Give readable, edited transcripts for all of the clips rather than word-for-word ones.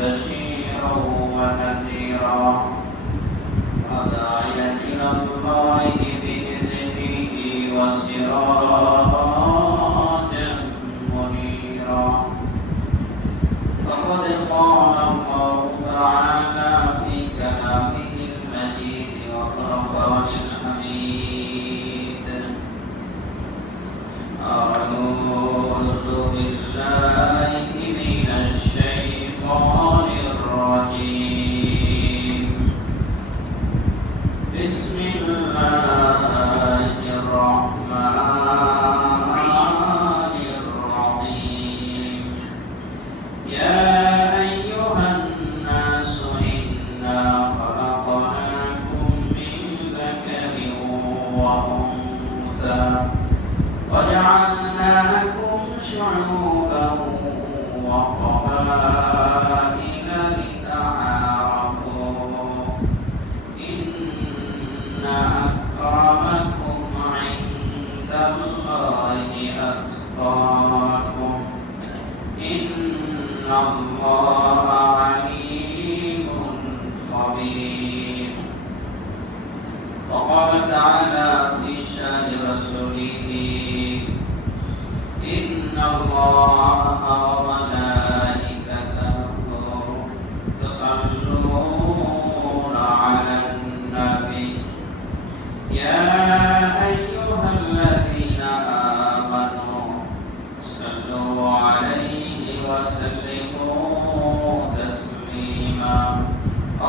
بشيرا ونذيرا وداعيا إلى الله بإذنه وسراجا منيرا فقد قال الله تعالى في كلامه المجيد والفرقان الحميد أعوذ بالله من الشيطان الرجيم بسم الله الرحمن الرحيم يا أيها الناس إنا خلقناكم من ذكر وأنثى وجعلناكم شعوبا وقبائل لتعارفوا إن أكرمكم عند الله أتقاكم إن الله عليم خبير وقال تعالى في شأن رسوله إن الله وملائكته يصلون على النبي يا أيها الذين آمنوا صلوا عليه وسلموا تسليما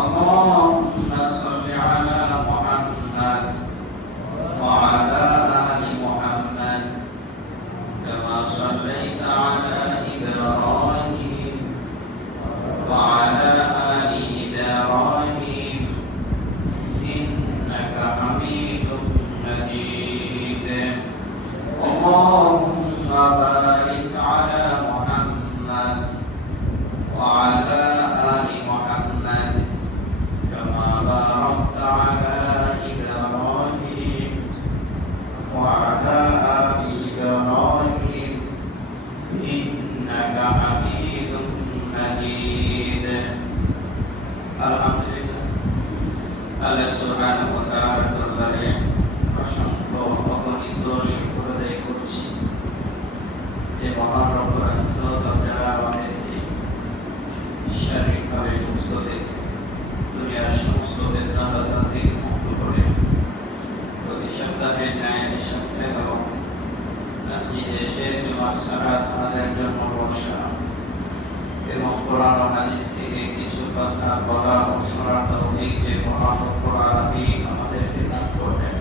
اللهم صل على محمد وعلى آل محمد كما صليت على إبراهيم وعلى آل إبراهيم إنك حميد مجيد اللهم بارك على محمد وعلى آل محمد كما باركت على إبراهيم وعلى آل إبراهيم إنك حميد مجيد الحمد لله আল্লাহ সুবহানাহু ওয়া তাআলার দরবারে অসংখ্য অগণিত শুকর আদায় করছি যে মহান রব্বুল ইজ্জত যারা আমাদেরকে শারীরিকভাবে সুস্থ থেকে দুনিয়ার সমস্ত বেদনা বাসা থেকে মুক্ত করে প্রতি সপ্তাহে ন্যায় সপ্তাহেও মসজিদে শেখ জুমার সালাত আদায়ের জন্য বসা এবং কোরআন ও হাদিস থেকে কিছু কথা বলা ও শোনার তৌফিক যে মহান রব্বুল আলামিন আমাদেরকে দান করলেন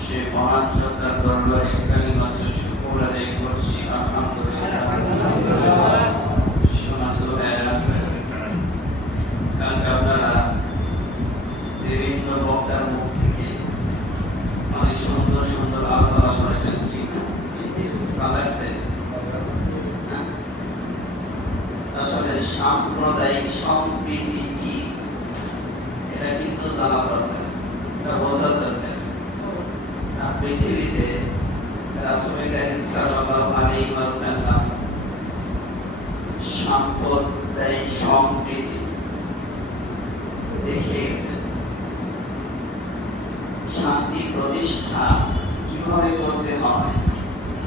সে মহান সত্তার দরবারে কালিমাত শুকর আদায় করছি আলহামদুলিল্লাহ সম্মানিত ভাইরা কালকে আপনারা বিভিন্ন বক্তার মুখ থেকে অনেক সুন্দর সুন্দর আলোচনা শুনেছেন ভালো লাগছে আসলে সাম্প্রদায়িক সম্প্রীতি কি এটা কিন্তু জানা দরকার, এটা বোঝা দরকার। পৃথিবীতে রাসূল কারীম সাল্লাল্লাহু আলাইহি ওয়াসাল্লাম সাম্প্রদায়িক সম্প্রীতি দেখে গেছেন, শান্তি প্রতিষ্ঠা কিভাবে করতে হয়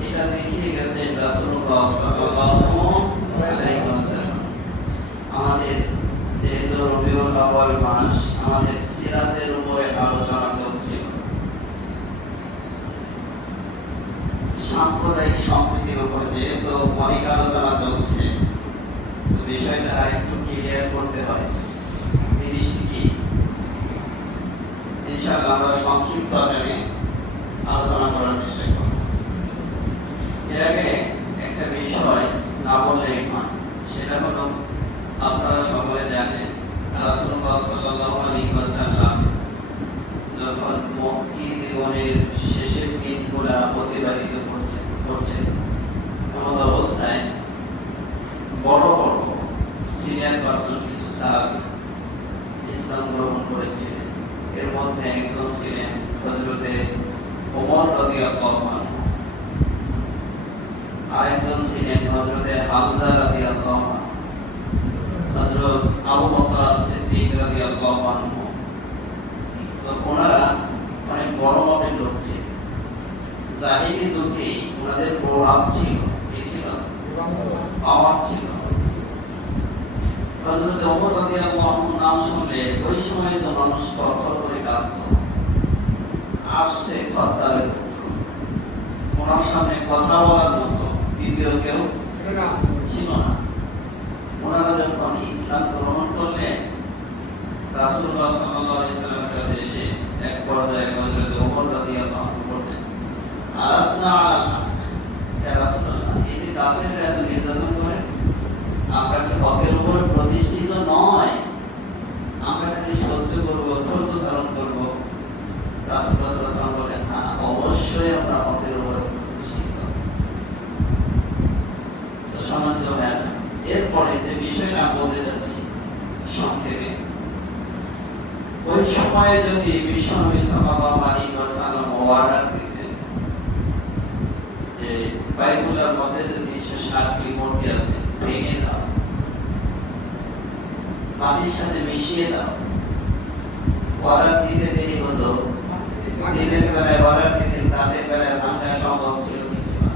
এটা দেখিয়ে গেছেন রাসূলুল্লাহ সাল্লাল্লাহু আলাইহি ওয়াসাল্লাম। আমাদের যেহেতু রবিউল আউয়াল মাস, আমাদের সিরাতের উপরে আলোচনা চলছিল, সাম্প্রদায়িক সম্প্রীতির উপরে যেহেতু অনেক আলোচনা চলছে, বিষয়টা একটু ক্লিয়ার করতে হয় জিনিসটি কি। ইনশাআল্লাহ আমরা সংক্ষিপ্ত আকারে আলোচনা করার চেষ্টা করব। এর আগে একটা বিষয় না বললে নয়, সেটা হলো আপনারা সকলে জানেন রাসূলুল্লাহ সাল্লাল্লাহু আলাইহি ওয়াসাল্লাম যখন মক্কি জীবনের শেষের দিনগুলো অতিবাহিত করছেন এমন অবস্থায় বড় বড় সিনিয়র পার্সন কিছু সাহাবী ইসলাম গ্রহণ করেছিলেন। এর মধ্যে একজন ছিলেন হযরতে ওমর রাদিয়াল্লাহু আনহু, আরেকজন ছিলেন হযরতে হামজা রাদিয়াল্লাহু আনহু, হযরত আবু বকর সিদ্দিক রাদিয়াল্লাহু আনহু। তো ওনারা অনেক বড় মাপের লোক ছিল। জাহিলি যুগে ওনাদের প্রভাব ছিল, কি ছিল? পাওয়ার ছিল। হযরত ওমর রাদিয়াল্লাহু আনহু নাম শুনলে ওই সময় তো মানুষ থরথর করে কাঁপত। আসছে খদ্দারের পুত্র, ওনার সামনে কথা বলার মতো দ্বিতীয় কেউ ছিল না। ওনারা যখন ইসলাম গ্রহণ করলেন, রাসূলুল্লাহ সাল্লাল্লাহু আলাইহি ওয়াসাল্লামের কাছে এসে এক পর্যায়ে হযরত ওমর রাদিয়াল্লাহু আনহু বললেন, আলাসনা আলাল হক, ইয়া রাসূলুল্লাহ, এই যে কাফেররা এত নির্যাতন করে, আমরা কি হকের উপর প্রতিষ্ঠিত নয়? আমরা কি সহ্য করব, ধৈর্য ধারণ করব? রাসূলুল্লাহ সাল্লাল্লাহু আলাইহি ওয়াসাল্লাম বলেন, হ্যাঁ, অবশ্যই আমরা হকের উপর প্রতিষ্ঠিত। তো সম্মানিত ভাইরা, এরপরে যে বিষয়টা বলতে যাচ্ছি সংক্ষেপে, ওই সময়ে যদি বিশ্বনবী সাল্লাল্লাহু আলাইহি ওয়াসাল্লাম অর্ডার দিতেন যে বাইতুল্লাহর মধ্যে যে 360টি মূর্তি আছে ভেঙে দাও, পানির সাথে মিশিয়ে দাও, অর্ডার দিতে দেরি হতো। দিনের বেলায় অর্ডার দিতেন, রাতের বেলায় ভাঙা সম্ভব ছিল কিছু না।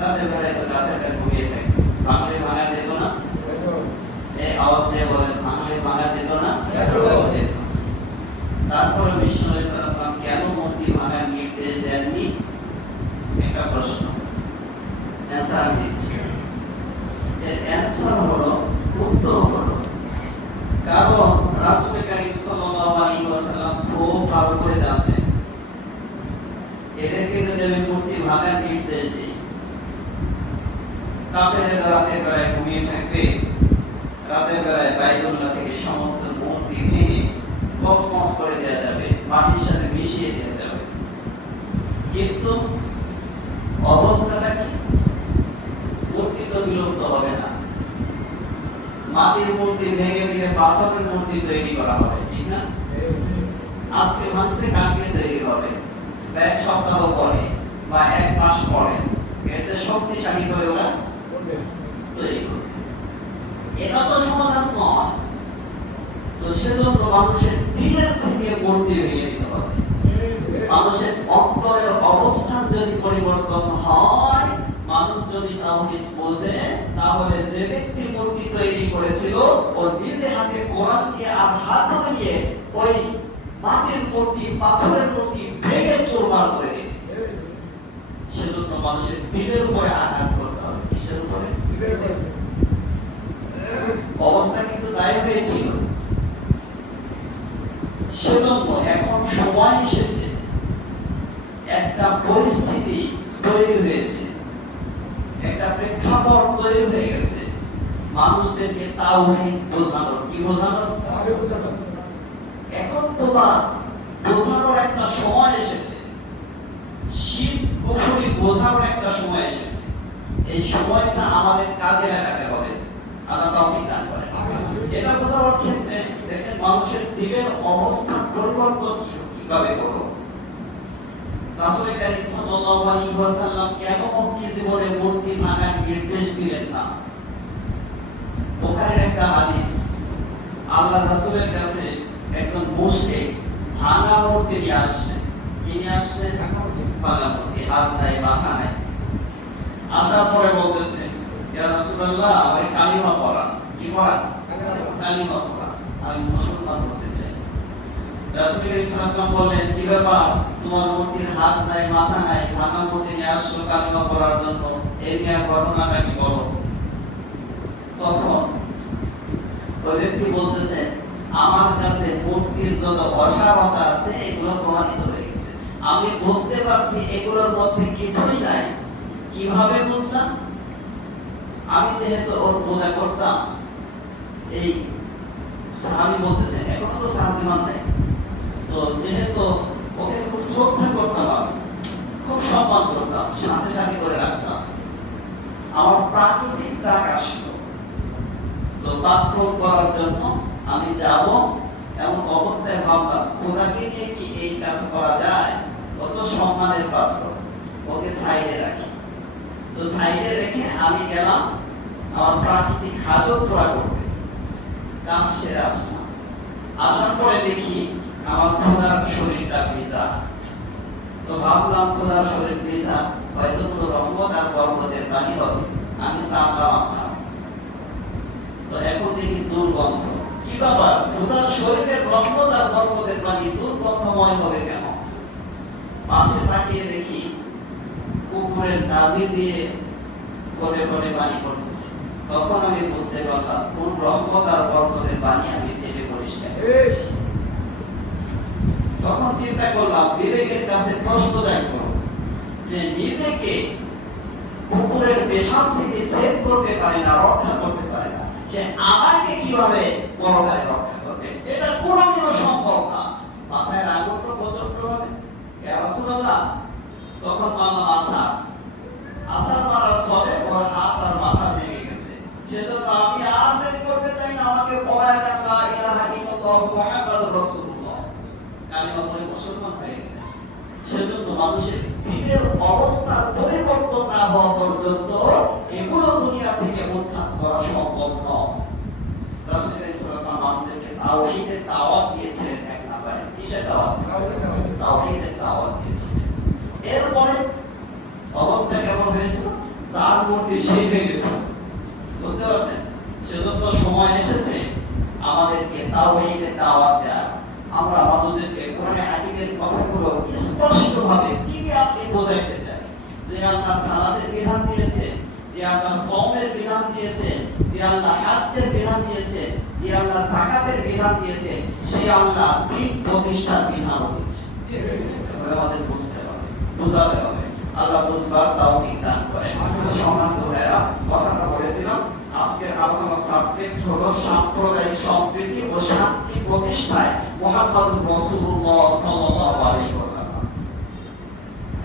রাতের বেলায় তো কাফেররা ঘুমিয়ে থাকে, ভাঙলে ভাঙা যেত না? এই আওয়াজ দিয়ে বলেন, ভাঙলে ভাঙা যেত না? যেত। তারপরে বিশ্বনবী সাল্লাল্লাহু আলাইহি ওয়াসাল্লাম কেন মূর্তি ভাঙার নির্দেশ দেননি? একটা প্রশ্ন, অ্যানসার দিচ্ছি। এর অ্যানসার হলো, উত্তর হলো, কারণ রাসূল করিম সাল্লাল্লাহু আলাইহি ওয়াসাল্লাম খুব ভালো করে জানতেন এদেরকে যদি আমি মূর্তি ভাঙার নির্দেশ দিই, কাফেররা রাতের বেলায় ঘুমিয়ে থাকবে, রাতের বেলায় বাইতুল্লাহ থেকে সমস্ত মূর্তি ভেঙে তছনছ করে দেওয়া যাবে, মাটির সাথে মিশিয়ে দেওয়া যাবে। কিন্তু অবস্থাটা কি? মূর্তি তো বিলুপ্ত হবে না, মাটির মূর্তি ভেঙে দিয়ে পাথরের মূর্তি তৈরি করা হবে, ঠিক না? আজকে ভাঙছে, কালকে তৈরি হবে, এক সপ্তাহ পরে বা এক মাস পরে এসে শক্তিশালী করে ওরা তৈরি করবে। এটা তো সমাধান নয়। তো সেজন্য মানুষের দিলের থেকে মূর্তি ভেঙে দিতে হবে। মানুষের অন্তরের অবস্থান যদি পরিবর্তন হয়, মানুষ যদি তাওহীদ বোঝে, তাহলে যে ব্যক্তি মূর্তি তৈরি করেছিল ও নিজে হাতে কোরআন দিয়ে আর হাত দিয়ে ওই মাটির মূর্তি, পাথরের মূর্তি ভেঙে চুরমার করে দিবে। সেজন্য মানুষের দিলের উপরে আঘাত করতে হবে। কিসের উপরে? অবস্থা কিন্তু দায়ী হয়েছিল। সেজন্য এখন সময় এসেছে, একটা পরিস্থিতি তৈরি হয়েছে, একটা প্রেক্ষাপট তৈরি হয়ে গেছে মানুষদেরকে তাওহীদ বোঝানোর। কি বোঝানোর? এখন তো বোঝানোর একটা সময় এসেছে, শীত কুফরি বোঝানোর একটা সময় এসেছে। এই সময়টা আমাদের কাজে লাগাতে হবে। আল্লাহ তৌফিক দান করেন। এটা বোঝানোর ক্ষেত্রে দেখেন মানুষের দিলের অবস্থা পরিবর্তন কিভাবে করব। রাসূল করিম সাল্লাল্লাহু আলাইহি ওয়াসাল্লাম কেন মক্কি জীবনে মূর্তি ভাঙার নির্দেশ দিলেন না? বুখারীর একটা হাদিস, আল্লাহ রাসূলের কাছে একজন মুশরিক ভাঙা মূর্তি নিয়ে আসছে। কি নিয়ে আসছে? ভাঙা মূর্তি, হাত নাই, মাথা নাই। আসার পরে বলতেছে, ইয়া রাসূলুল্লাহ, আমাকে কালিমা পড়ান। কি পড়ান? কালিমা পড়ান, আমি মুসলমান হতে চাই। রাসূল করিম সাল্লাল্লাহু আলাইহি ওয়াসাল্লাম বললেন, কি ব্যাপার, তোমার মূর্তির হাত নাই, মাথা নাই, ভাঙা মূর্তি নিয়ে আসছো কালিমা পড়ার জন্য, এই নিয়ে ঘটনাটা কি বলো। তখন ওই ব্যক্তি বলতেছে, আমার কাছে মূর্তির যত অসারতা আছে এগুলো প্রমাণিত হয়ে গেছে, আমি বুঝতে পারছি এগুলোর মধ্যে কিছুই নাই। কিভাবে বুঝলাম? আমি যেহেতু ওর পূজা করতাম, এই সাহাবী বলতেছে, এখনো তো সাহাবী মান নাই, তো যেহেতু ওকে খুব শ্রদ্ধা করতাম, আমি খুব সম্মান করতাম, সাথে সাথে করে রাখতাম, আমার প্রাকৃতিক রাগ আসলো। তো বাথরুম করার জন্য আমি যাব, এমন অবস্থায় ভাবলাম খোদাকে নিয়ে কি এই কাজ করা যায়? কত সম্মানের পাত্র, ওকে সাইডে রাখি। তো সাইডে রেখে আমি গেলাম আমার প্রাকৃতিক হাজত পুরা করতে। কাজ সেরে আসলাম, আসার পরে দেখি আমার খোদার শরীরটা ভেজা। তো ভাবলাম খোদার শরীর ভেজা, হয়তো কোনো রহমত আর বরকতের পানি হবে। আমি সামলাম, আচ্ছা। তো এখন দেখি দুর্গন্ধ। কি ব্যাপার, খোদার শরীরের রহমত আর বরকতের পানি দুর্গন্ধময় হবে কেন? পাশে তাকিয়ে দেখি কুকুরের নাভি দিয়ে করে করে পানি পড়তেছে। তখন আমি বুঝতে পারলাম কোন রহমত আর বরকতের পানি আমি সেটে পরিষ্কার করেছি। তখন চিন্তা করলাম, বিবেকের কাছে প্রশ্ন রাখবো যে নিজেকে কুকুরের পেশাব থেকে সেভ করতে পারে না, রক্ষা করতে পারে না, সে আমাকে কিভাবে পরকালে রক্ষা করবে? এটা কোনোদিনও সম্ভব না। মাথায় আগুনটা প্রচন্ড হবে, ইয়া রাসূলুল্লাহ। তখন মানলাম আসার মারার ফলে ওর হাত আর মাথা ভেঙে গেছে। সেজন্য আমি আর দেরি করতে চাই না, আমাকে পড়ায় দেন লা ইলাহা ইল্লাল্লাহু মুহাম্মাদুর রাসূলুল্লাহ, কালিমা পড়ে মুসলমান হয়ে গেলেন। সেজন্য মানুষের দিনের অবস্থার পরিবর্তন না হওয়া পর্যন্ত এগুলো দুনিয়া থেকে উত্থান করা সম্ভব নয়। রাসূল সাল্লাল্লাহু আলাইহি ওয়াসাল্লাম আমাদেরকে তাওহীদের দাওয়াত দিয়েছিলেন। এক নম্বরে কিসের দাওয়াত? তাওহীদের দাওয়াত দিয়েছিলেন। এরপরে অবস্থা কেমন হয়েছিল? তার মূর্তি সেই হয়ে গেছে। বুঝতে পারছেন? সেজন্য সময় এসেছে আমাদেরকে তাওহীদের দাওয়াত দেওয়ার। আমরা আমাদেরকে কোরআনে হাকিমের কথাগুলো স্পষ্টভাবে ক্লিয়ারলি বোঝাইতে চাই যে আল্লাহ সালাতের বিধান দিয়েছে, যে আল্লাহ সাওমের বিধান দিয়েছে, যে আল্লাহ হজ্জের বিধান দিয়েছে, যে আল্লাহ যাকাতের বিধান দিয়েছে, সেই আল্লাহ দিন প্রতিষ্ঠার বিধান দিয়েছে। এগুলো আমাদের বুঝতে হবে, বোঝাতে হবে। আল্লাহ বুঝবার তৌফিক দান করেন। সম্মানিত ভাইরা, কথাটা বলেছিলাম আজকের আলোচনার সাবজেক্ট হলো সাম্প্রদায়িক সম্প্রীতি ও শান্তি প্রতিষ্ঠায় মুহাম্মদুর রাসূলুল্লাহ সাল্লাল্লাহু আলাইহি ওয়াসাল্লাম।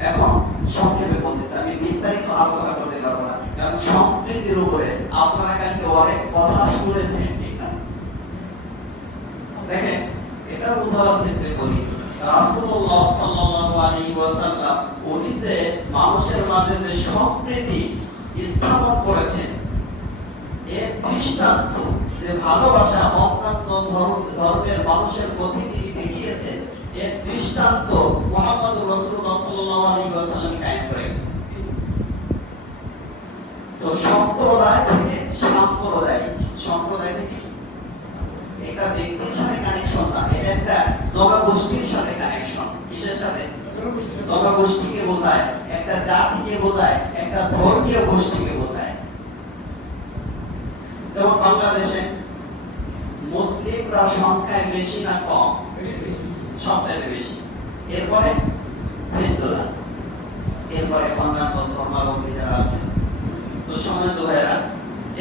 এখন সংক্ষেপে বলতেছি, আমি বিস্তারিত আলোচনা করতে পারবো না, কারণ সম্প্রীতির উপরে আপনারা কালকে অনেক কথা শুনেছেন, ঠিক না? দেখেন, এটা বোঝার ক্ষেত্রে বলি, রাসূলুল্লাহ সাল্লাল্লাহু আলাইহি ওয়াসাল্লাম উনি যে মানুষের মাঝে যে সম্প্রীতি স্থাপন করেছেন, এর দৃষ্টান্ত যে ভালোবাসা অন্যান্য ধর্মের মানুষের প্রতি তিনি দেখিয়েছেন, এর দৃষ্টান্ত মুহাম্মদুর রাসূলুল্লাহ সাল্লাল্লাহু আলাইহি ওয়াসাল্লাম কায়েম করে গেছেন। তো সম্প্রদায় থেকে সম্প্রদায় থেকে এটা ব্যক্তির সাথে কানেকশন না, এটা একটা জনগোষ্ঠীর সাথে কানেকশন। কিসের সাথে? জনগোষ্ঠীকে বোঝায়, একটা জাতিকে বোঝায়, একটা ধর্মীয় গোষ্ঠীকে বোঝায়। যেমন বাংলাদেশে মুসলিমরা সংখ্যায় বেশি না কম? সবচেয়ে বেশি। এরপরে হিন্দুরা, এরপরে অন্যান্য ধর্মাবলম্বী যারা আছে। তো সম্মানিত ভাইরা,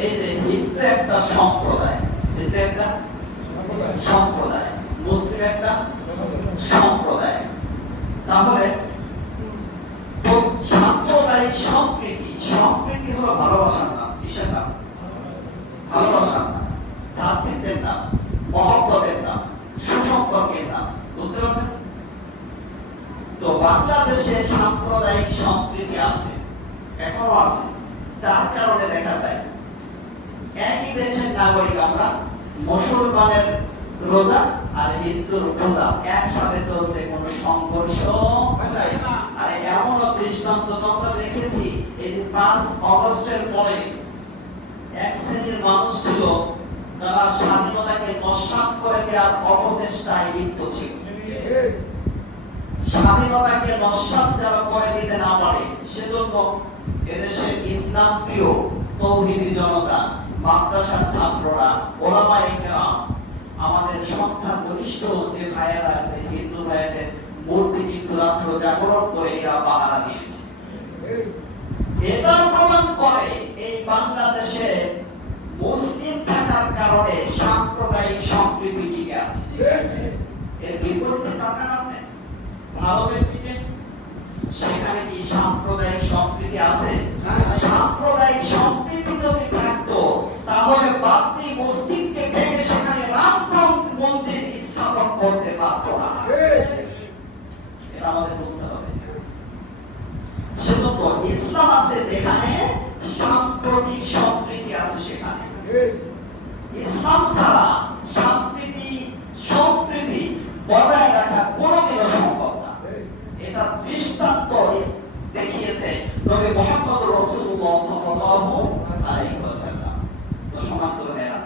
এই যে হিন্দু একটা সম্প্রদায়, মুসলিম একটা সম্প্রদায়, তাহলে সাম্প্রদায়িক সম্প্রীতি হলো ভালোবাসার নাম। কিসের নাম? ভালোবাসার নাম, ভ্রাতৃত্বের নাম, মহব্বতের নাম, সুসম্পর্কের নাম। বুঝতে পারছেন? তো বাংলাদেশে সাম্প্রদায়িক সম্প্রীতি আছে, এখনো আছে, যার কারণে দেখা যায় একই দেশের নাগরিক আমরা, মুসলমানের রোজা আর হিন্দুর পূজা একসাথে চলছে, কোনো সংঘর্ষ নাই। আর এমনও দৃষ্টান্ত আমরা দেখেছি, এই যে 5 আগস্টের পরে এক শ্রেণীর মানুষ ছিল যারা স্বাধীনতাকে নস্যাৎ করে দেওয়ার অপচেষ্টায় লিপ্ত ছিল। স্বাধীনতাকে নস্যাৎ যারা করে দিতে না পারে, সেজন্য এদেশের ইসলাম প্রিয় তৌহিদি জনতা, মাদ্রাসার ছাত্ররা, ওলামায়ে কেরাম, আমাদের সংখ্যাগরিষ্ঠ যে ভাইয়েরা আছে, হিন্দু ভাইদের মূর্তি কিন্তু রাত্র জাগরণ করে এরা পাহারা দিয়েছে। এটা প্রমাণ করে এই বাংলাদেশে মুসলিম থাকার কারণে সাম্প্রদায়িক সম্প্রীতি টিকে আছে। এর বিপরীতে তাকান আপনি ভারতের দিকে, সেখানে কি সাম্প্রদায়িক সম্প্রীতি আছে? সাম্প্রদায়িক সম্প্রীতি যদি থাকতো তাহলে বাবরি মসজিদকে ভেঙে সেখানে রাম মন্দির স্থাপন করতে পারত না। এটা আমাদের বুঝতে হবে। সেজন্য ইসলাম আছে যেখানে সাম্প্রদায়িক সম্প্রীতি আছে, সেখানে ইসলাম ছাড়া সাল্লাল্লাহু আলাইহি ওয়াসাল্লাম। তো সম্মানিত ভাইরা,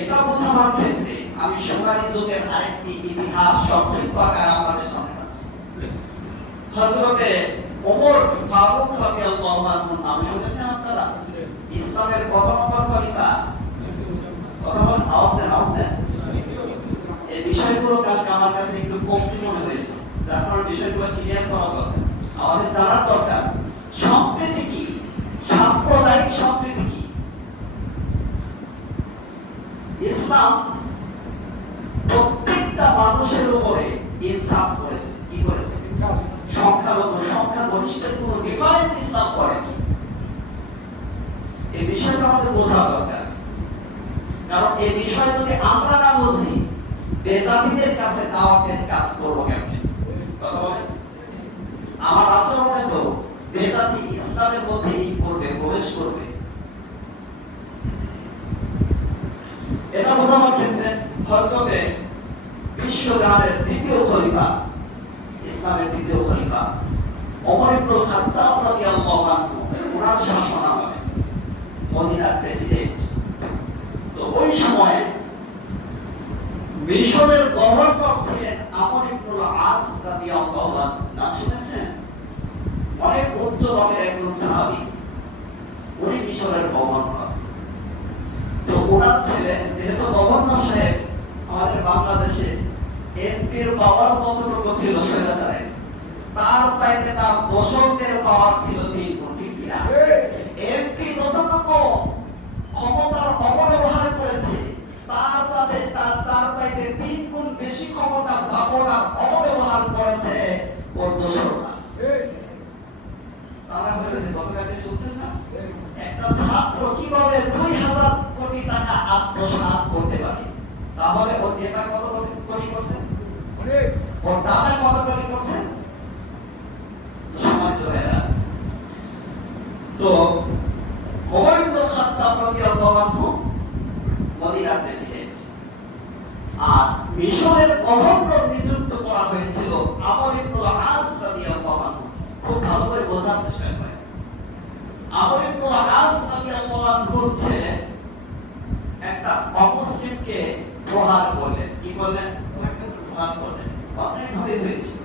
এটা বোঝানোর ক্ষেত্রে আমি সোনালী যুগের আরেকটি ইতিহাস সংক্ষিপ্ত আকারে আপনাদের সামনে রাখছি। হযরতে ওমর ফারুক রাদিয়াল্লাহু আনহুর নাম শুনেছেন আপনারা? ইসলামের কত নম্বর খলিফা? কথা বলেন, আওয়াজ দেন। এই বিষয়গুলো কালকে আমার কাছে একটু কমতি মনে হয়েছে, যার কারণে বিষয়গুলো ক্লিয়ার করা দরকার, আমাদের জানার দরকার। সম্প্রীতি কি? সাম্প্রদায়িক সম্প্রীতি কি? ইসলাম প্রত্যেকটা মানুষের উপরে ইনসাফ করেছে। কি করেছে? সংখ্যালঘু সংখ্যাগরিষ্ঠের কোনো ডিফারেন্স ইসলাম করেনি। এই বিষয়টা আমাদের বোঝা দরকার, কারণ এই বিষয় যদি আমরা না বুঝি, বেজাতিদের কাছে দাওয়াতের কাজ করবো কেমনে? কথা বলেন। আমার আচরণে তো বেজাতি ইসলামের মধ্যে প্রবেশ করবে। এটা বোঝানোর ক্ষেত্রে হযরতে বিশ্বজাহানের দ্বিতীয় খলিফা, ইসলামের দ্বিতীয় খলিফা ওমর ইবনুল খাত্তাব রাদিয়াল্লাহু আনহু, ওনার শাসনামলে মদিনার প্রেসিডেন্ট। তো ওই সময়ে মিশরের গভর্নর ছিলেন আমর ইবনুল আস রাদিয়াল্লাহু আনহু। নাম শুনেছেন? অনেক উচ্চ মানের একজন সাহাবী, উনি মিশরের গভর্নর। তো ওনার ছেলে, যেহেতু গভর্নর সাহেব আমাদের বাংলাদেশে এমপির পাওয়ার যতটুকু ছিল স্বৈরাচারে, তার চাইতে তার দোসরদের পাওয়ার ছিল 3 গুণ। ঠিক কিনা? এমপি যতটুকু ক্ষমতার অপব্যবহার করেছে, তার চাইতে 3 গুণ বেশি ক্ষমতার দাপটার অপব্যবহার করেছে ওর দোসররা। তারা বলেছে, গতকালকে শুনছেন না, একটা ছাত্র কিভাবে 2000 কোটি টাকা আত্মসাৎ করতে পারে? তাহলে ওর নেতা কত কোটি করছেন? ওর দাদা কত কোটি করছেন? সম্মানিত ভাইরা, তো ওমর ইবনুল খাত্তাব রাদিয়াল্লাহু আনহু মদিনার প্রেসিডেন্ট, আর মিশরের গভর্নর নিযুক্ত করা হয়েছিল আমর ইবনুল আস রাদিয়াল্লাহু আনহু। খুব ভালো করে বোঝার চেষ্টা করেন। আমর ইবনুল আস রাদিয়াল্লাহু আনহুর ছেলে একটা অমুসলিমকে প্রহার করলেন। কি করলেন? প্রহার করলেন। অনেকভাবে হয়েছিল।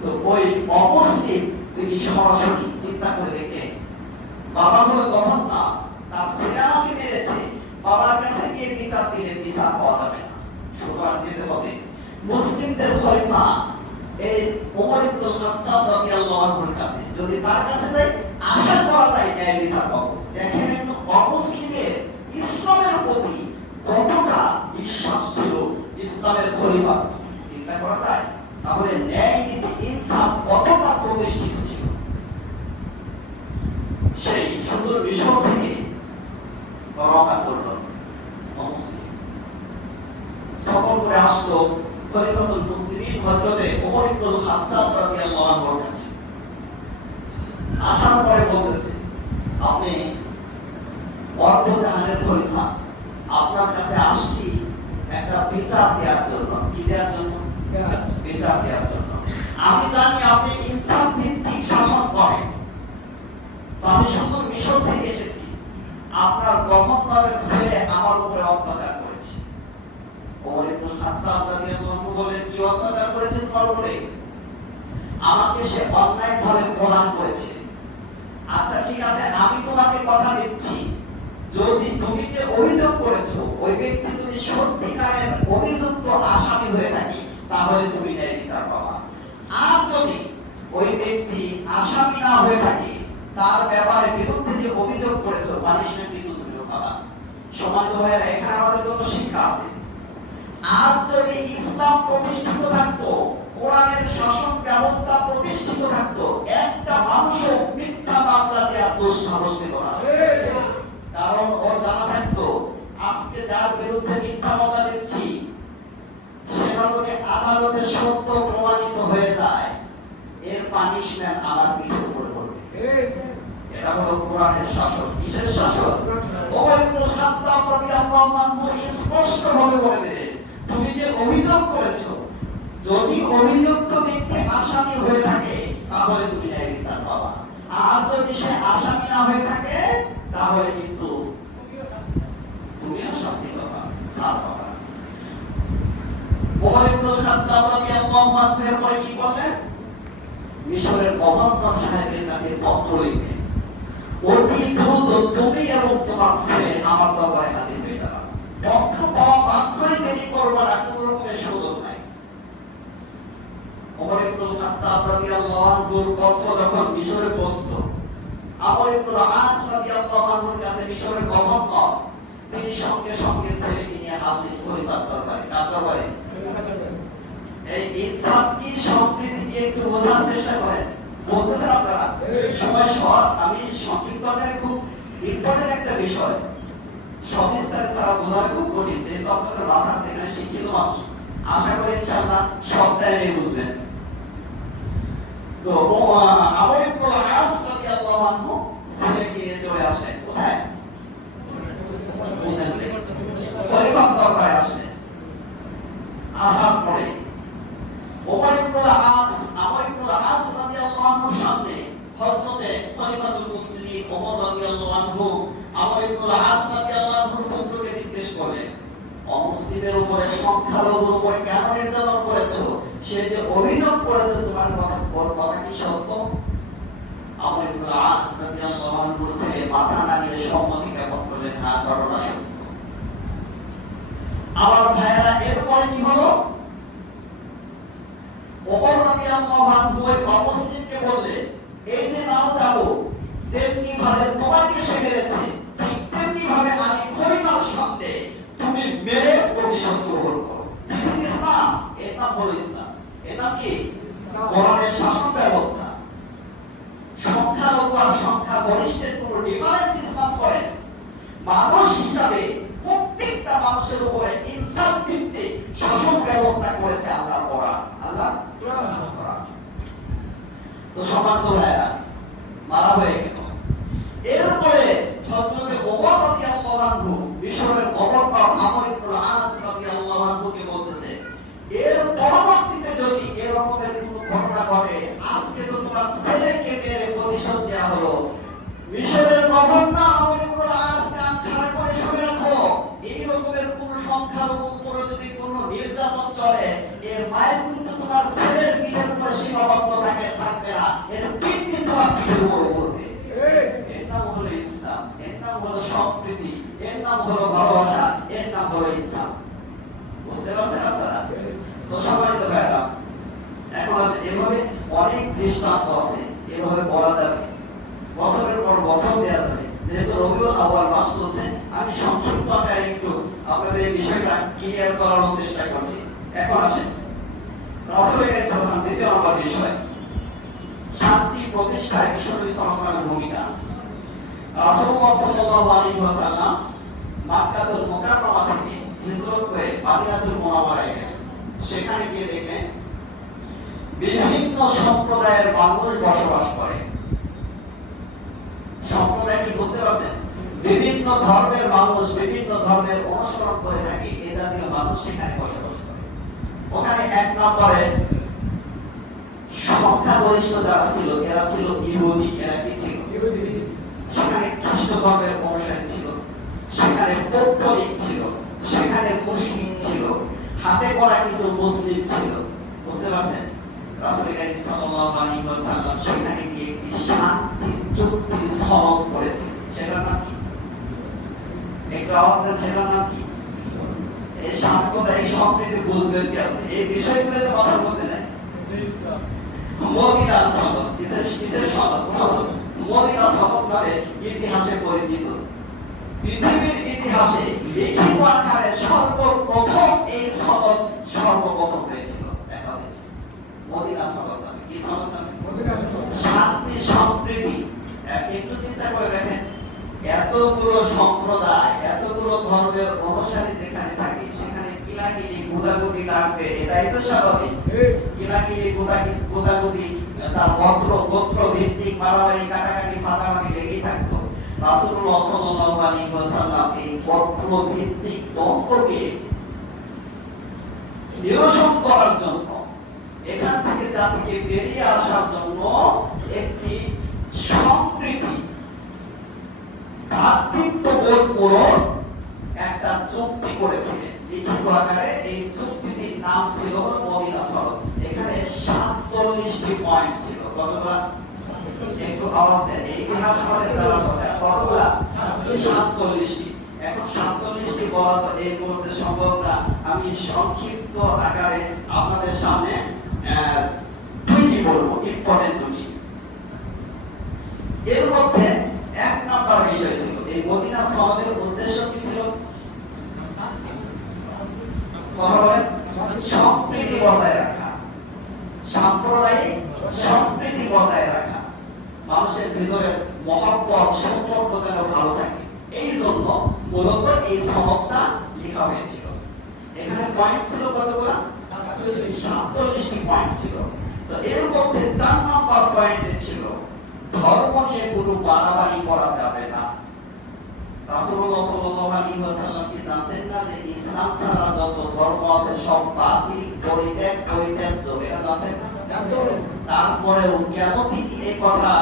তো ওই অমুসলিম তিনি সরাসরি চিন্তা করে দেখে, বাবা হলো গভর্নর, তার ছেলে আমাকে মেরেছে, বাবার কাছে গিয়ে বিচার দিলে বিচার পাওয়া যাবে না, সুতরাং যেতে হবে মুসলিমদের খলিফা এই ওমর ইবনুল খাত্তাব রাদিয়াল্লাহু আনহুর কাছে। যদি তার কাছে যাই, আশা করা যায় ন্যায় বিচার পাবো। দেখেন একজন অমুসলিমের ইসলামের প্রতি কতটা বিশ্বাস ছিল ইসলামের খলিফা, চিন্তা করা যায়। তাহলে ন্যায় নীতি ইনসাফ কতটা প্রতিষ্ঠিত ছিল। সেই সুন্দর মিশর থেকে রওনা করল অমুসলিম, সফর করে আসলো খলিফাতুল মুসলিমিন হযরতে ওমর ইবনুল খাত্তাব রাদিয়াল্লাহু আনহুর কাছে। আসার পরে বলতেছে, আপনি অর্ধজাহানের খলিফা, আপনার কাছে আসছি একটা বিচার দেওয়ার জন্য। কি দেওয়ার জন্য? বিচার দেওয়ার জন্য। আমি জানি আপনি ইনসাফ ভিত্তিক শাসন করেন, তো আমি সুন্দর মিশর থেকে এসেছি। আপনার গভর্নরের ছেলে আমার উপরে অত্যাচার করেছে। ওমর ইবনুল খাত্তাব রাদিয়াল্লাহু আনহু বলেন, কি অত্যাচার করেছে তোমার উপরে? আমাকে সে অন্যায়ভাবে প্রহার করেছে। আচ্ছা ঠিক আছে, আমি তোমাকে কথা দিচ্ছি, যদি তুমি যে অভিযোগ করেছো ওই ব্যক্তি যদি সত্যিকারের অভিযুক্ত আসামি হয়ে থাকে, তাহলে তুমি ন্যায় বিচার পাবা। আর যদি ওই ব্যক্তি আসামি না হয়ে থাকে, তার ব্যাপারে বিরুদ্ধে যে অভিযোগ করেছো, পানিশমেন্ট কিন্তু তুমিও খাবা। সম্মানিত ভাইয়েরা, এখানে আমাদের জন্য শিক্ষা আছে। আর যদি ইসলাম প্রতিষ্ঠিত থাকতো, কোরআনের শাসন ব্যবস্থা প্রতিষ্ঠিত থাকতো, একটা মানুষও মিথ্যা মামলা দিয়ে দুঃসাহস পেত না। কারণ ওর জানা থাকতো, আজকে যার বিরুদ্ধে মিথ্যা মামলা দিচ্ছি, সেটা যদি আদালতে সত্য প্রমাণিত হয়ে যায়, এর পানিশমেন্ট আমার পিঠের উপর পড়বে। এটা হলো কোরআনের শাসন। কিসের শাসন? ওমর ইবনুল খাত্তাব রাদিয়াল্লাহু আনহু স্পষ্টভাবে বলে দিলেন, তুমি যে অভিযোগ করেছো, যদি অভিযুক্ত ব্যক্তি আসামি হয়ে থাকে, তাহলে তুমি ন্যায় বিচার পাবা। আর যদি সে আসামি না হয়ে থাকে, এর পরে কি করলেন? মিশরের গভর্নর সাহেবের কাছে পত্র লিখলেন, অতি দ্রুত তুমি এবং তোমার ছেলে আমার দরবারে হাজির হয়ে যাবা। পত্র পাওয়া মাত্রই দেরি করবার আর কোনো রকমের সুযোগ নাই। ওমর ইবনুল খাত্তাব রাদিয়াল্লাহু আনহুর পত্র যখন মিশরে পৌঁছলো, আমর ইবনুল আস রাদিয়াল্লাহু আনহুর কাছে মিশরের গভর্নর, তিনি সঙ্গে সঙ্গে ছেলেকে নিয়ে হাজির খলিফার দরবারে। কার দরবারে? এই ইনসাফ কি সম্প্রীতি কি একটু বোঝার চেষ্টা করেন, বুঝতেছেন আপনারা? সময় শর্ট, আমি সংক্ষিপ্ত আকারে খুব ইম্পর্টেন্ট একটা বিষয় সবিস্তারে ছাড়া বোঝা খুব কঠিন, যেহেতু আপনাদের মাথা সেখানে শিক্ষিত মানুষ, আশা করি ইনশাআল্লাহ সব টাইমে বুঝবেন। তো আমর ইবনুল আস রাদিয়াল্লাহু আনহু ছেলেকে নিয়ে চলে আসেন কোথায়? বুঝেন না, খলিফার দরবারে আসলেন। আসার পরে আমর ইবনুল আস রাদিয়াল্লাহু আনহুর সামনে হযরতে খলিফাতুল মুসলিমিন ওমর রাদিয়াল্লাহু আনহু আমর ইবনুল আস রাদিয়াল্লাহু আনহুর পুত্রকে জিজ্ঞেস করলেন, অমুসলিমের উপরে, সংখ্যালঘুর উপরে কেন নির্যাতন করেছো? সে যে অভিযোগ করেছে তোমার কথা, ওর কথা কি সত্য? আমর ইবনুল আস রাদিয়াল্লাহু আনহু ছেলে মাথা নাড়িয়ে সম্মতি জ্ঞাপন করলেন, হ্যাঁ ঘটনা সত্য। আমার ভাইয়েরা, এরপরে কি হলো? ওমর রাদিয়াল্লাহু আনহু ওই অমুসলিমকে বললেন, এই যে নাও যাবো, যেমনি ভাবে তোমাকে সে মেরেছে ঠিক তেমনি ভাবে আমি খলিফার সামনে তুমি মেরে প্রতিশোধ গ্রহণ করো। দিস ইজ ইসলাম। এর নাম হলো ইসলাম। এর নাম কি? কোরআনের শাসন ব্যবস্থা। সংখ্যালঘু আর সংখ্যাগরিষ্ঠের কোনো ডিফারেন্স ইসলাম করে না। মানুষ হিসাবে প্রত্যেকটা মানুষের উপরে ইনসাফ ভিত্তিক শাসন ব্যবস্থা করেছে আল্লাহর কোরআন। আল্লাহ কোরআন। তো সম্মানিত ভাইরা, মারা হয়ে গেল। এরপরে হযরতে ওমর রাদিয়াল্লাহু আনহু মিশরের গভর্নর আমর ইবনুল আস রাদিয়াল্লাহু আনহুকে বলতেছে, এর পরবর্তীতে যদি এরকমের কোনো ঘটনা ঘটে, আজকে তো তোমার ছেলেকে মেরে প্রতিশোধ দেয়া হলো, মিশরের গভর্নর আমর ইবনুল আস কান খাড়া করে শুনে রাখো, এই রকমের কোন সংখ্যালঘুর উপরে যদি কোনো নির্যাতন চলে, এর মায়ের কিন্তু তোমার ছেলের পিঠের উপরে সীমাবদ্ধ থাকবে না, এর পিঠটি তোমার পিঠের উপরে পড়বে। এর নাম হলো ইসলাম, এর নাম হলো সম্প্রীতি, এর নাম হলো ভালোবাসা, এর নাম হলো ইনসাফ। বুঝতে পারছেন আপনারা? তো সম্মানিত ভাইরা, এখন আছে এভাবে অনেক দৃষ্টান্ত আছে, এভাবে বলা যাবে, বছরের পর বছর দেওয়া যাবে। যেহেতু রবিউল আউয়াল মাস চলছে, আমি সংক্ষিপ্ত আকারে একটু আপনাদের এই বিষয়টা ক্লিয়ার করানোর চেষ্টা করছি। এখন আসেন রাসূল কারীম সাল্লাল্লাহু আলাইহি ওয়াসাল্লাম, দ্বিতীয় নম্বর বিষয়, শান্তি প্রতিষ্ঠায় বিশ্বনবী সাল্লাল্লাহু আলাইহি ওয়াসাল্লামের ভূমিকা। রাসূলুল্লাহ সাল্লাল্লাহু আলাইহি ওয়াসাল্লাম মক্কাতুল মুকাররমা থেকে হিজরত করে মদিনাতুল মুনাওয়ারায় গেলেন। সেখানে গিয়ে দেখলেন বিভিন্ন সম্প্রদায়ের মানুষ বসবাস করে। সম্প্রদায় কি বুঝতে পারছেন? বিভিন্ন ধর্মের মানুষ, বিভিন্ন ধর্মের অনুসরণ করে থাকে, এই জাতীয় মানুষ সেখানে বসবাস করে। ওখানে এক নম্বরে সংখ্যাগরিষ্ঠ যারা ছিল, এরা ছিল ইহুদি। এরা কি ছিল? সেখানে খ্রিস্ট ধর্মের অনুসারী ছিল, সেখানে পৌত্তলিক ছিল, সেখানে মুসলিম ছিল, হাতে করা কিছু মুসলিম ছিল। বুঝতে পারছেন? রাসূল কারীম সাল্লাল্লাহু আলাইহি ওয়াসাল্লাম সেখানে গিয়ে একটি শান্তি চুক্তি সনদ করেছেন। সেটার নাম কি? একটু আওয়াজ দেন, সেটার নাম কি? এই সাম্প্রদায়িক সম্প্রীতি বুঝবেন কেন? এই বিষয়গুলো তো কথার মধ্যে নাই। মদিনার সনদ, কিসের সনদ? সনদ। মদিনা সনদ নামে ইতিহাসে পরিচিত। পৃথিবীর ইতিহাসে লিখিত আকারে সর্বপ্রথম এই সনদ সর্বপ্রথম হয়েছিল, দেখা হয়েছিল মদিনা সনদ নামে। কি সনদ নামে? শান্তি সম্প্রীতি। একটু চিন্তা করে দেখেন, এতগুলো সম্প্রদায়, এতগুলো ধর্মের অনুসারী যেখানে থাকে, সেখানে কিলাকিলি গুদাগুদি লাগবে, এটাই তো স্বাভাবিক। কিলাকিলি গুদাগুদি, তার গোত্র ভিত্তিক মারামারি, কাটাকাটি, ফাটাফাটি লেগেই থাকতো। রাসূলুল্লাহ সাল্লাল্লাহু আলাইহি ওয়াসাল্লাম এই গোত্র ভিত্তিক দ্বন্দ্বকে নিরসন করার জন্য, এখান থেকে জাতিকে বেরিয়ে আসার জন্য একটি সম্প্রীতি, ভ্রাতৃত্ববোধমূলক একটা চুক্তি করেছিলেন লিখিত আকারে। এই চুক্তিটির নাম ছিল মদিনা সনদ। এখানে 47টি পয়েন্ট ছিল। কতগুলা? একটু আওয়াজ দেন, এই ইতিহাস আমাদের জানা কথা। কতগুলা? 47টি। এখন 47টি বলা তো এই মুহূর্তে সম্ভব না। আমি সংক্ষিপ্ত আকারে আপনাদের সামনে দুইটি বলবো, ইম্পর্টেন্ট দুটি। এর মধ্যে এক নাম্বার বিষয় ছিল, এই মদিনা সনদের উদ্দেশ্য কি ছিল? সম্প্রীতি বজায় রাখা, সাম্প্রদায়িক সম্প্রীতি বজায় রাখা, মানুষের ভিতরে মহব্বত সম্পর্ক যেন ভালো থাকে, এই জন্য মূলত এই সনদটা লেখা হয়েছিল। এখানে পয়েন্ট ছিল কতগুলো? 47টি পয়েন্ট ছিল। তো এর মধ্যে 4 নাম্বার পয়েন্টে ছিল ধর্ম নিয়ে কোনো বাড়াবাড়ি করা যাবে না। রাসূলুল্লাহ সাল্লাল্লাহু আলাইহি ওয়াসাল্লাম কি জানতেন না যে ইসলাম ছাড়া যত ধর্ম আছে সব বাতিল, পরিত্যাজ্য, এটা জানতেন না? তারপরেও কেন তিনি এই কথা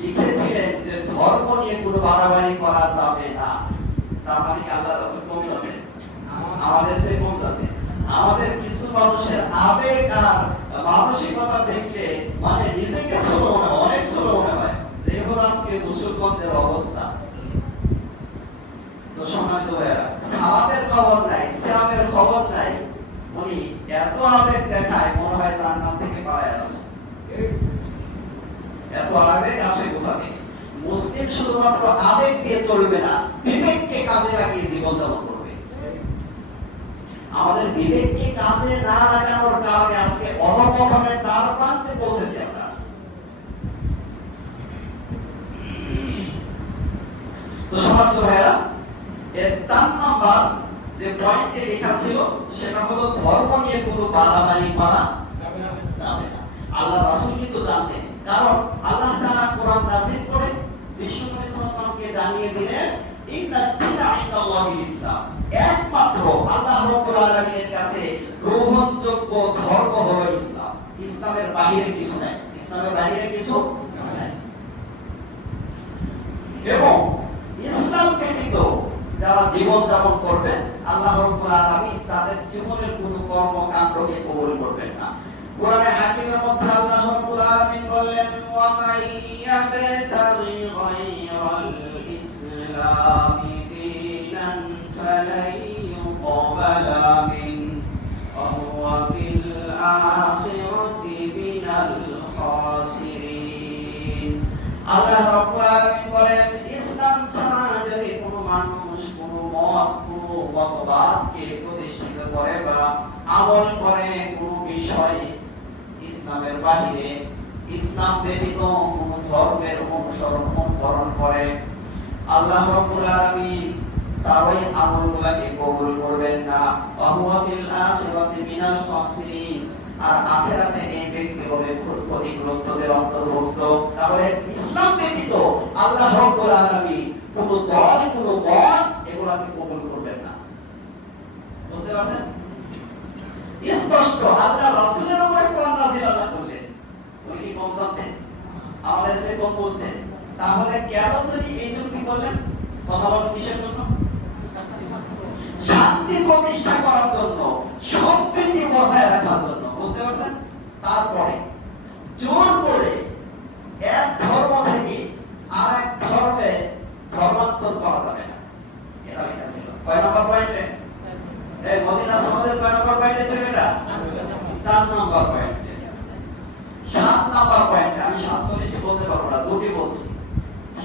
লিখেছিলেন যে ধর্ম নিয়ে কোনো বাড়াবাড়ি করা যাবে না? তার মানে কি আল্লাহ রাসূল কম জানেন? আমাদের চেয়ে কম জানেন? আমাদের কিছু মানুষের আবেগ আর মানসিকতা দেখলে মানে নিজেকে ছোট মনে হয়, অনেক ছোট মনে হয়। যেমন আজকে মুসলমানদের অবস্থা, তো সম্মানিত ভাইরা, সালাতের খবর নাই, সিয়ামের খবর নাই, উনি এত আবেগ দেখায় মনে হয় জান্নাত থেকে পালায় আসে। এত আবেগ আসে কোথা থেকে? মুসলিম শুধুমাত্র আবেগ দিয়ে চলবে না, বিবেককে কাজে লাগিয়ে জীবন যাপন করবে। আমাদের বিবেককে কাজে না লাগানোর কারণে আজকে অধঃপতনের দ্বার প্রান্তে পৌঁছেছি আমরা। তো সম্মানিত ভাইরা, এর 4 নাম্বার যে পয়েন্টে লেখা ছিল সেটা হলো ধর্ম নিয়ে কোনো বাড়াবাড়ি করা যাবে না। আল্লাহ রাসূল কিন্তু জানতেন, কারণ আল্লাহ তাআলা কোরআন নাযিল করে বিশ্বনবী সাল্লাল্লাহু আলাইহি ওয়াসাল্লামকে জানিয়ে দিলেন ইন্না দীনা ইনদাল্লাহিল ইসলাম, একমাত্র আল্লাহ রাব্বুল আলামিনের কাছে গ্রহণযোগ্য ধর্ম হলো ইসলাম। ইসলামের বাইরে কিছু নাই, ইসলামের বাইরে কিছু নাই। এবং ইসলাম ব্যতীত যারা জীবন যাপন করবেন আল্লাহ রাব্বুল আলামিন তাদের জীবনের কোনো কর্মকাণ্ডকে কবুল করবেন না। কোরআনে হাকিমের মধ্যে আল্লাহ রাব্বুল আলামিন বললেন ওয়া মাইয়াবতাগি গায়রাল ইসলামি দীনান ফালাই ইউকবালা মিন ওয়া হুয়া ফিল আখিরাতি মিনাল খাসিরিন। আল্লাহ রাব্বুল আলামিন বলেন ইসলাম ছাড়া যদি কোনো মানুষ কোনো মত, কোনো মতবাদকে প্রতিষ্ঠিত করে বা আমল করে কোনো বিষয় ইসলামের বাহিরে, ইসলাম ব্যতীত কোনো ধর্মের অনুসরণ করে, আল্লাহ রাব্বুল আলামিন তার ওই আমলগুলোকে কবুল করবেন না। ওয়া হুয়া ফিল আখিরাতি মিনাল খাসিরিন, আর আখিরাতে এই ব্যক্তি হবে ক্ষতিগ্রস্তদের অন্তর্ভুক্ত। তাহলে ইসলাম ব্যতীত আল্লাহ রাব্বুল আলামিন কোনো দল, কোনো মত এগুলোকে কবুল করবেন না। বুঝতে পারছেন? স্পষ্ট আল্লাহ রাসূলের উপরে কোরআন নাযিল আল্লাহ করলেন, উনি কি কম জানতেন? আমাদের চেয়ে কম বুঝতেন? তাহলে কেন তিনি এই যুক্তি করলেন? কথা বলেন কিসের জন্য? শান্তি প্রতিষ্ঠা করার জন্য, সম্প্রীতি বজায় রাখার জন্য। বুঝতে পারছেন? তারপরে জোর করে এক ধর্ম থেকে আরেক ধর্মে ধর্মান্তর করা যাবে না, এটা লেখা ছিল। কয় নম্বর পয়েন্টে? এই মদিনা সনদের কয় নম্বর পয়েন্টে ছিল এটা? 4 নম্বর পয়েন্টে। 7 নম্বর পয়েন্টে, আমি 47টি বলতে পারবো না, দুটি বলছি।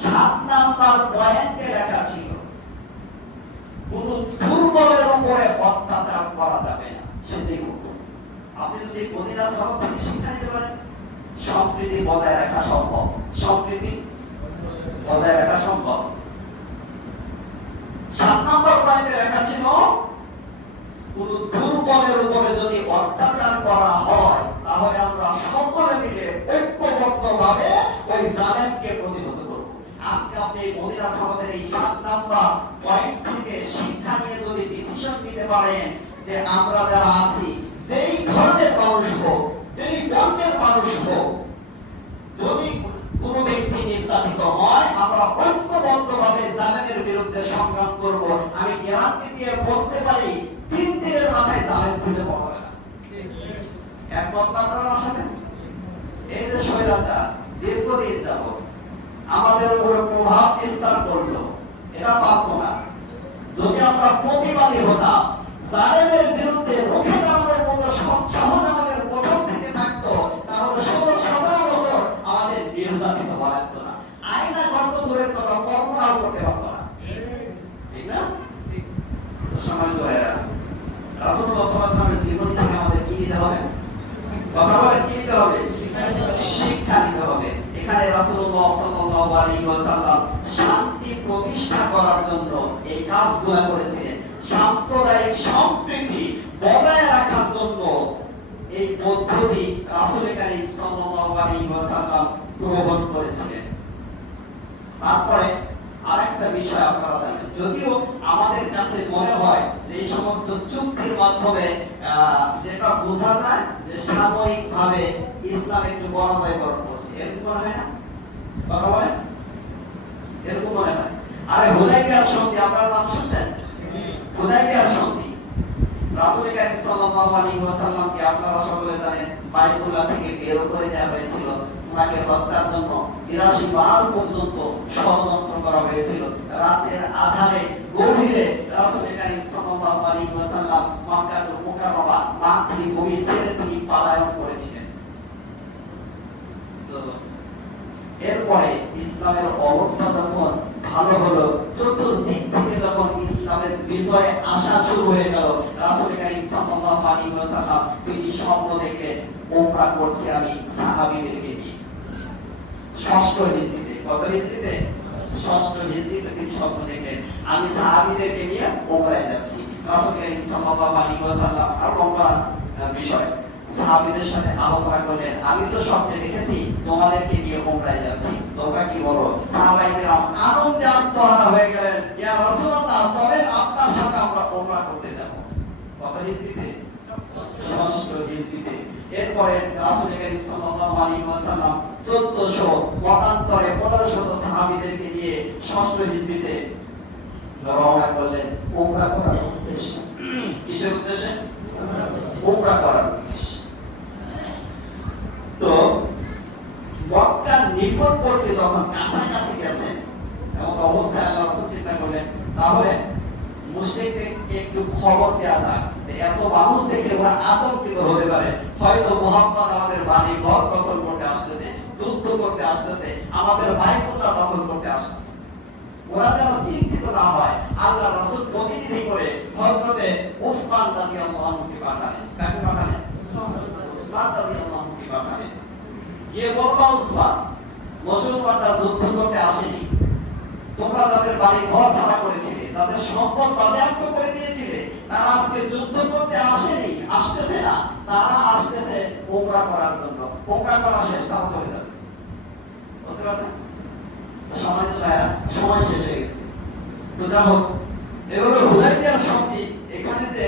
7 নম্বর পয়েন্টে লেখা ছিল কোন দুর্বলের উপরে অত্যাচার করা যাবে না। সে যে হুকুম, আপনি যদি মদিনা সনদ থেকে শিক্ষা নিতে পারেন, সম্প্রীতি বজায় রাখা সম্ভব, সম্প্রীতি বজায় রাখা সম্ভব। 7 নম্বর পয়েন্টে লেখা ছিল কোন দুর্বলের উপরে যদি অত্যাচার করা হয় তাহলে আমরা সকলে মিলে ঐক্যবদ্ধভাবে ওই জালেমকে প্রতিহত করব। আজকে আপনি মদিনা সনদের এই 7 নাম্বার পয়েন্ট থেকে শিক্ষা নিয়ে যদি ডিসিশন নিতে পারেন যে আমরা যারা আছি, যেই ধর্মের মানুষ হোক, যেই বর্ণের মানুষ হোক, যদি কোন ব্যক্তি নির্যাতিত হয় আমরা ঐক্যবদ্ধভাবে জালেমের বিরুদ্ধে সংগ্রাম করব, আমি গ্যারান্টি দিয়ে বলতে পারি 3 দিনের মাথায় জালেম খুঁজে পাওয়া যাবে না। একমত আপনারা আমার সাথে? স্বৈরাচার দীর্ঘদিন যাবত আমাদের উপরে প্রভাব বিস্তার করলো, এটা পারতো না। যদি আমরা প্রতিবাদী হতাম, জালেমের বিরুদ্ধে রুখে দাঁড়ানোর মতো সাহস আমাদের প্রথম থেকে থাকতো, তাহলে 16-17 বছর আমাদের নির্যাতিত হওয়া লাগতো না। আইনা গর্ত দূরের কথা, কল্পনাও করতে পারতো না, ঠিক না? তো সমাজ ভাইয়া, রাসূলুল্লাহ সাল্লাল্লাহু আলাইহি ওয়াসাল্লামের জীবনী থেকে আমাদের কি নিতে হবে? কথা বলেন, কি নিতে হবে? শিক্ষা নিতে হবে। এখানে রাসূলুল্লাহ সাল্লাল্লাহু আলাইহি ওয়াসাল্লাম শান্তি প্রতিষ্ঠা করার জন্য এই কাজগুলো করেছিলেন। সাম্প্রদায়িক সম্প্রীতি বজায় রাখার জন্য এই পদ্ধতি রাসূল কারীম সাল্লাল্লাহু আলাইহি ওয়াসাল্লাম গ্রহণ করেছিলেন। তারপরে আরেকটা বিষয় আপনারা জানেন, যদিও আমাদের কাছে মনে হয় যে এই সমস্ত চুক্তির মাধ্যমে যেটা বোঝা যায় যে সাময়িকভাবে ইসলাম একটু পরাজয়বরণ করছে, এরকম মনে হয় না? কথা বলেন, এরকম মনে হয়? আরে হুদায়বিয়ার সন্ধি আপনারা নাম শুনছেন? হুদায়বিয়ার সন্ধি রাসূল কারীম সাল্লাল্লাহু আলাইহি ওয়াসাল্লামকে আপনারা সকলে জানেন বাইতুল্লাহ থেকে বের করে দেওয়া হয়েছিল। ওনাকে হত্যার জন্য ৮২ বার পর্যন্ত ষড়যন্ত্র করা হয়েছিল। রাতের আধারে গভীরে রাসূল কারীম সাল্লাল্লাহু আলাইহি ওয়াসাল্লাম মক্কাতুল মুকাররমা মাতৃভূমি ছেড়ে তিনি পলায়ন করেছিলেন। তো এরপরে ইসলামের অবস্থা যখন ভালো হলো, চতুর্দিক থেকে যখন ইসলামের বিজয় আসা শুরু হয়ে গেল, রাসূল কারীম সাল্লাল্লাহু আলাইহি ওয়াসাল্লাম তিনি স্বপ্ন দেখে উমরা করছি আমি সাহাবীদেরকে নিয়ে। ষষ্ঠ হিজরিতে, কত হিজরিতে? ষষ্ঠ হিজরিতে তিনি স্বপ্ন দেখলেন আমি সাহাবীদেরকে নিয়ে উমরায় যাচ্ছি। রাসূল কারীম সাল্লাল্লাহু আলাইহি ওয়াসাল্লাম আর লম্বা বিষয় সাহাবীদের সাথে আলোচনা করলেন, আমি তো স্বপ্নে দেখেছি তোমাদেরকে নিয়ে উমরায় যাচ্ছি, তোমরা কি বলো? সাহাবায়ে কেরাম আনন্দে আত্মহারা হয়ে গেলেন, ইয়া রাসূলুল্লাহ চলেন আপনার সাথে আমরা উমরা করতে যাব। কত হিজরিতে? ষষ্ঠ হিজরিতে। এরপরে রাসূল কারীম সাল্লাল্লাহু আলাইহি ওয়াসাল্লাম 1400 মতান্তরে 1500 সাহাবীদেরকে নিয়ে ষষ্ঠ হিজরিতে রওনা করলেন উমরা করার উদ্দেশ্যে। কিসের উদ্দেশ্যে? উমরা করার উদ্দেশ্যে। তো মক্কার নিকটবর্তী যখন কাছাকাছি গেছেন এমন অবস্থায় আল্লাহ রাসূল চিন্তা করলেন তাহলে মুশরিকদেরকে একটু খবর দেওয়া যাক যে এত মানুষ দেখে ওরা আতঙ্কিত হতে পারে, হয়তো মুহাম্মদ আমাদের বাড়ি ঘর দখল করতে আসতেছে, যুদ্ধ করতে আসতেছে, আমাদের বাইতুল্লাহ দখল করতে আসতেছে। ওরা যেন চিন্তিত না হয়, আল্লাহ রাসূল প্রতিনিধি করে হযরতে উসমান রাদিয়াল্লাহু আনহুকে পাঠালেন। কাকে পাঠালেন? উসমান রাদিয়াল্লাহু আনহুকে পাঠালেন। গিয়ে বলবা উসমান, মুসলমানরা যুদ্ধ করতে আসেনি, তোমরা যাদের বাড়ি ঘর ছাড়া করেছিলে, যাদের সম্পদ বাজেয়াপ্ত করে দিয়েছিলে, তারা আজকে যুদ্ধ করতে আসেনি, আসতেছে না, তারা আসতেছে উমরা করার জন্য। উমরা করা শেষ, তারা চলে যাবে। বুঝতে পারছেন? তো সম্মানিত ভাইরা, সময় শেষ হয়ে গেছে। তো যা হোক, এগুলো হুদায়বিয়ার সন্ধি। এখানে যে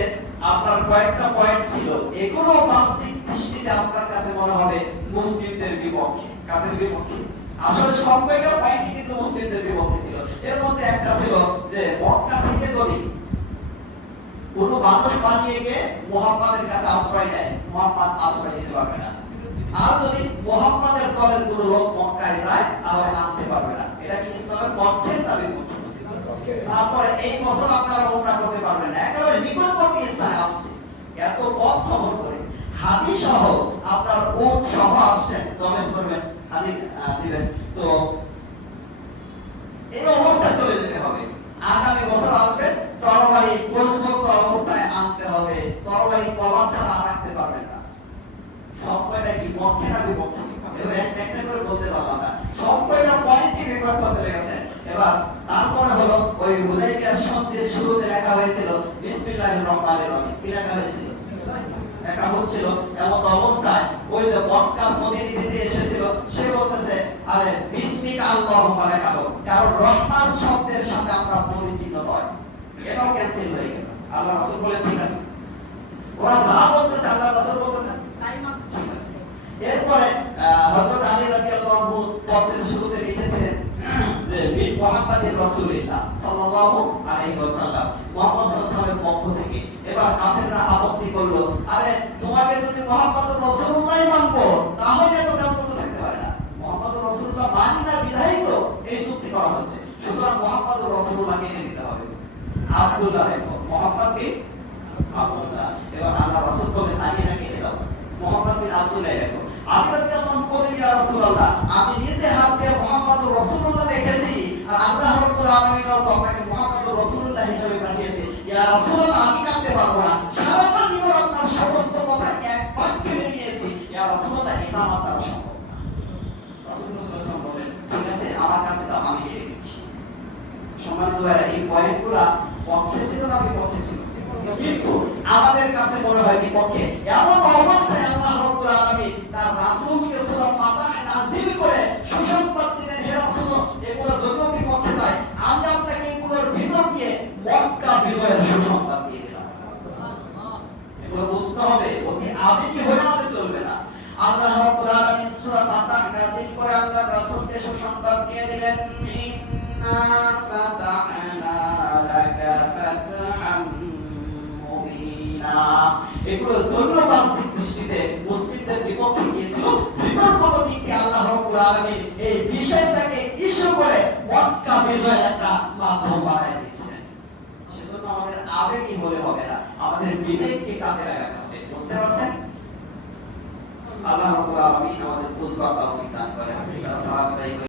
আপনার কয়েকটা পয়েন্ট ছিল, এগুলো বাস্তবিক দৃষ্টিতে আপনার কাছে মনে হবে মুসলিমদের বিপক্ষে। কাদের বিপক্ষে? আসলে সব কয়েকটা পয়েন্টই কিন্তু মুসলিমদের বিপক্ষে ছিল। এর মধ্যে একটা ছিল যে মক্কা থেকে যদি কোনো মানুষ পালিয়ে গিয়ে মুহাম্মাদের কাছে আশ্রয় নেয়, মুহাম্মদ আশ্রয় দিতে পারবে না। আর যদি মুহাম্মাদের দলের কোনো লোক মক্কায় যায় তাহলে আনতে পারবে না। এটা কি ইসলামের পক্ষে না বিপক্ষে? তারপরে এই বছর আপনারা উমরা করতে পারবেন না, একেবারে নিকটবর্তী স্থানে আসছে, এত পথ সফর করে হাদি সহ আপনার উট সহ আসছেন, জমে করবেন, হাদি দিবেন। তো এই অবস্থায় চলে যেতে হবে। আগামী বছর আসবেন, তরবারি প্রশ্নমুক্ত অবস্থায় আনতে হবে, তরবারি কলার ছাড়া রাখতে পারবেন না। সব কয়টা কি পক্ষে না বিপক্ষে? এবার একটা করে বলতে পারলাম না, সব কয়টা পয়েন্টই বিপক্ষে চলে গেছে। এবার তারপরে হলো ওই হুদায়বিয়ার সন্ধির শুরুতে লেখা হয়েছিল বিসমিল্লাহির রহমানির রহিম। কি লেখা হয়েছিল? লেখা হচ্ছিল এমন অবস্থায় ওই যে মক্কার প্রতিনিধি যে এসেছিল সে বলতেছে আরে বিসমিকা আল্লাহুম্মা লেখা হোক, কারণ রহমান শব্দের সাথে আমরা পরিচিত নয়। এটাও ক্যান্সেল হয়ে গেল। আল্লাহ রাসূল বলেন ঠিক আছে, ওরা যা বলতেছে আল্লাহ রাসূল বলতেছেন ঠিক আছে। এরপরে হযরত আলী রাদিয়াল্লাহু আনহু পত্রের শুরুতে লিখেছিলেন যে বিন মুহাম্মাদির রাসূলুল্লাহ সাল্লাল্লাহু আলাইহি ওয়াসাল্লাম, মুহাম্মদ সাল্লাল্লাহু আলাইহি ওয়াসাল্লামের পক্ষ থেকে। এবার কাফেররা আপত্তি করলো, আরে তোমাকে যদি মুহাম্মদুর রাসূলুল্লাহ মানবো তাহলে এত দাম কত থাকতে পারে না। রাদিয়াল্লাহু বলেন ইয়া রাসূলুল্লাহ আমি নিজে হাত দিয়ে মুহাম্মদুর রাসূলুল্লাহ লিখেছি আর আল্লাহ রাব্বুল আলামিন আপনাকে মুহাম্মদুর রাসূলুল্লাহ হিসেবে পাঠিয়েছে ইয়া রাসূলুল্লাহ আমি কাঁদতে পারবো না সারাটা জীবন আপনার সমস্ত কথা এক বাক্যে মেনে নিয়েছি ইয়া রাসূলুল্লাহ এটা আমার দ্বারা সম্ভব না রাসূলুল্লাহ সাল্লাল্লাহু আলাইহি ওয়াসাল্লাম বলেন ঠিক আছে আমার কাছে দাও আমি লিখে দিচ্ছি সম্মানিত ভাইরা এই পয়েন্টগুলো পক্ষে ছিল না বিপক্ষে ছিল কিন্তু আমাদের কাছে মনে হয় বিপক্ষে এমন অবস্থায় আল্লাহ রাব্বুল আলামিন তার রাসূলকে সূরা ফাতাহ নাযিল করে সুসংবাদ দিলেন হে রাসূল এগুলো যদিও বিপক্ষে যায় আমি আপনাকে এগুলোর ভিতর দিয়ে মক্কা বিজয়ের সুসংবাদ দিয়ে দিলাম এগুলো বুঝতে হবে ওকে আবেগী হয়ে আমাদের চলবে না আল্লাহ রাব্বুল আলামিন সূরা ফাতাহ নাযিল করে আল্লাহর রাসূলকে সুসংবাদ দিয়ে দিলেন ইন্না ফাতাহনা লাকা ফাতহাম এগুলো যদিও বাস্তবিক দৃষ্টিতে মুসলিমদের বিপক্ষে গিয়েছিল বিতর্কত দিকে আল্লাহ রাব্বুল আলামিন এই বিষয়টাকে ইস্যু করে মক্কা বিজয়ের একটা মাধ্যম বানায় দিয়েছিলেন সেজন্য আমাদের আবেগী হলে হবে না আমাদের বিবেককে কাজে লাগাতে হবে বুঝতে পারছেন আল্লাহ রাব্বুল আলামিন আমাদের বুঝবার তৌফিক দান করেন সালাত আলাইকুম